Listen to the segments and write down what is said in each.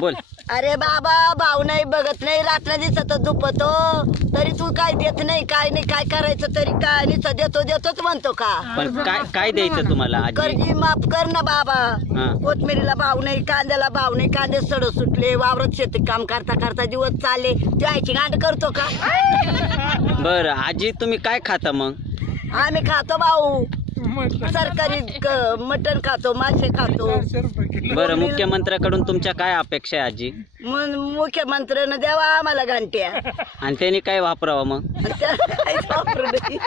बोल. अरे बाबा भाऊ नाही बघत नाही रात्र दिसत दुपतो तरी तू काय देत नाही काय नाही काय करायचं तरी काय नाही देतो देतोच म्हणतो का. पण काय द्यायचं तुम्हाला आजी? कर्जी माफ कर ना बाबा. हा. कोथमिरीला भाव नाही कांद्याला भाव नाही कांदे सड सुटले वावरात शेती काम करता करता दिवस चालले तू आईची गांड करतो का. बर आजी तुम्ही काय खाता मग? आम्ही खातो भाऊ सरकारी मटण खातो मासे खातो. बरं मुख्यमंत्र्याकडून तुमच्या काय अपेक्षा आहे आजी? मुख्यमंत्र्यानं द्यावा आम्हाला घंट्या आणि त्यांनी काय वापरावं मग? त्याला काहीच वापरू नाही.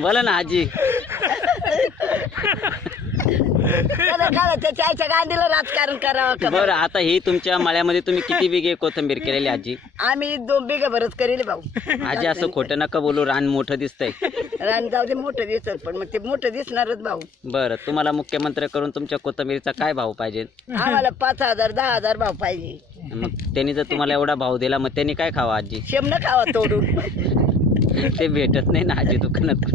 बोला ना आजी. त्याच्या आईच्या गांडीला राजकारण करावं का. बरं आता ही तुमच्या मळ्यामध्ये तुम्ही किती बिघे कोथिंबीर केलेली आजी? आम्ही 2 बिघा भरत करेल भाऊ. आजी असं खोटं नका बोलू, रान मोठं दिसतंय. रान जाऊ दे मोठं दिसत पण मग ते मोठं दिसणारच भाऊ. बरं तुम्हाला मुख्यमंत्र्याकडून तुमच्या कोथिंबीरचा काय भाव पाहिजे? आम्हाला 5,000 10,000 भाव पाहिजे. मग त्यांनी जर तुम्हाला एवढा भाव दिला मग त्यांनी काय खावा आजी? शेमनं खावा तोडून. ते भेटत नाही ना आजी दुकानात.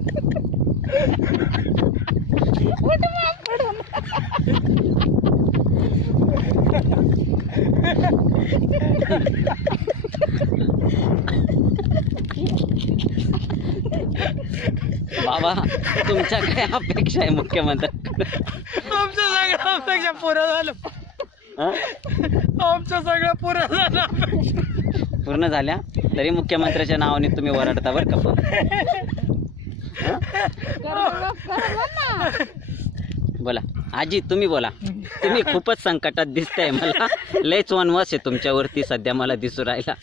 बाबा तुमच्या काय अपेक्षा आहे मुख्यमंत्री? आमच्या सगळ्या अपेक्षा पुऱ्या झाल्या. आमच्या सगळ्या पुऱ्या झाल्या. पूर्ण झाल्या तरी मुख्यमंत्र्याच्या नावाने तुम्ही वरडता बरं का. बोला आजी तुम्ही बोला. तुम्ही खूपच संकटात दिसताय मला. लयच वनवास आहे तुमच्यावरती सध्या मला दिसू राहिला.